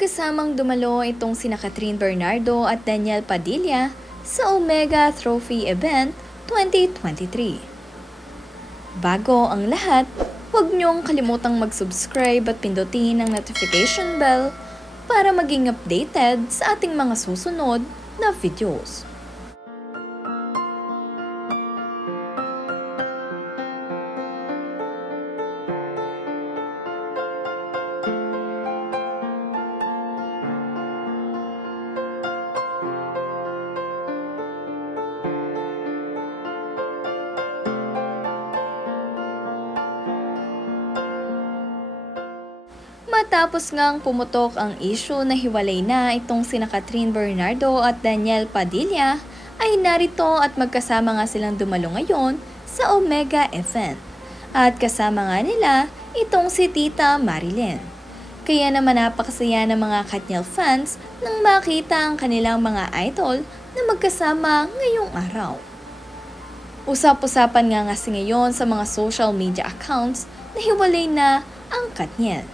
Magkasamang dumalo itong sina Catherine Bernardo at Daniel Padilla sa Omega Trophy Event 2023. Bago ang lahat, huwag niyong kalimutang mag-subscribe at pindutin ang notification bell para maging updated sa ating mga susunod na videos. Matapos ngang pumutok ang issue na hiwalay na itong sina Catherine Bernardo at Daniel Padilla, ay narito at magkasama nga silang dumalo ngayon sa Omega event. At kasama nga nila itong si Tita Marilyn. Kaya naman napakasaya ng mga Katniel fans nang makita ang kanilang mga idol na magkasama ngayong araw. Usap-usapan nga kasi ngayon sa mga social media accounts na hiwalay na ang Katniel.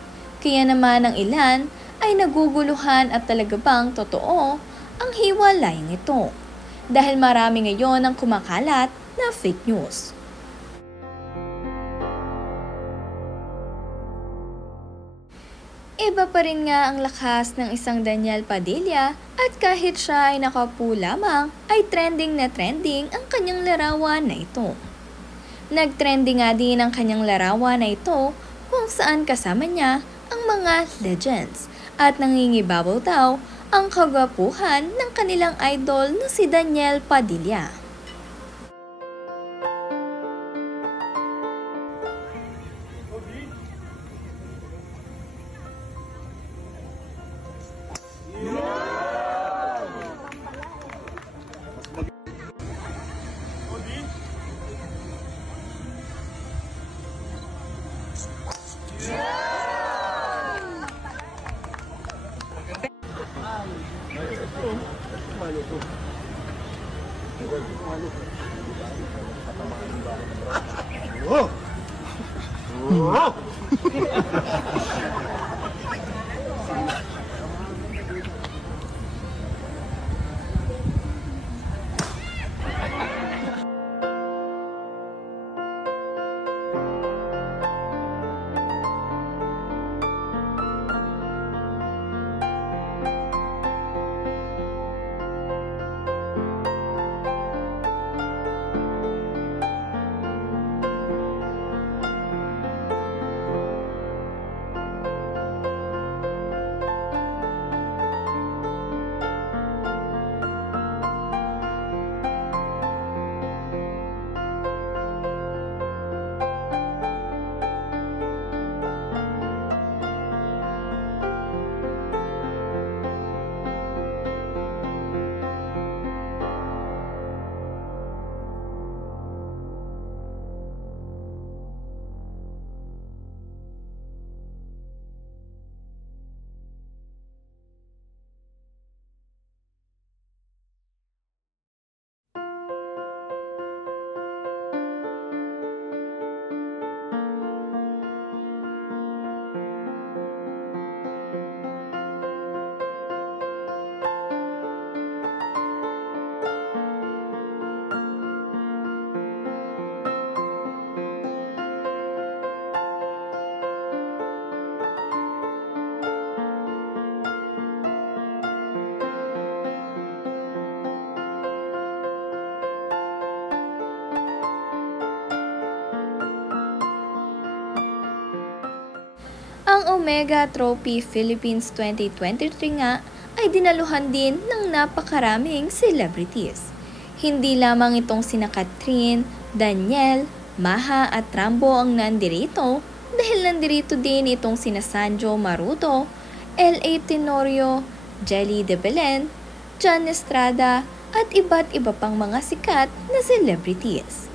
Kaya naman ang ilan ay naguguluhan at talaga bang totoo ang hiwalayan ito. Dahil marami ngayon ang kumakalat na fake news. Iba pa rin nga ang lakas ng isang Daniel Padilla at kahit siya ay nakaupo lamang ay trending na trending ang kanyang larawan na ito. Nagtrending nga din ang kanyang larawan na ito kung saan kasama niya ang mga legends at nangingibabaw daw ang kagwapuhan ng kanilang idol na si Daniel Padilla. Oh! Oh! Ang Omega Trophy Philippines 2023 nga ay dinaluhan din ng napakaraming celebrities. Hindi lamang itong sina Catherine, Daniel, Maha at Rambo ang nandirito dahil nandirito din itong sina Sanjo Maruto, L.A. Tenorio, Jelly de Belen, John Estrada at iba't iba pang mga sikat na celebrities.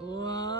Wow!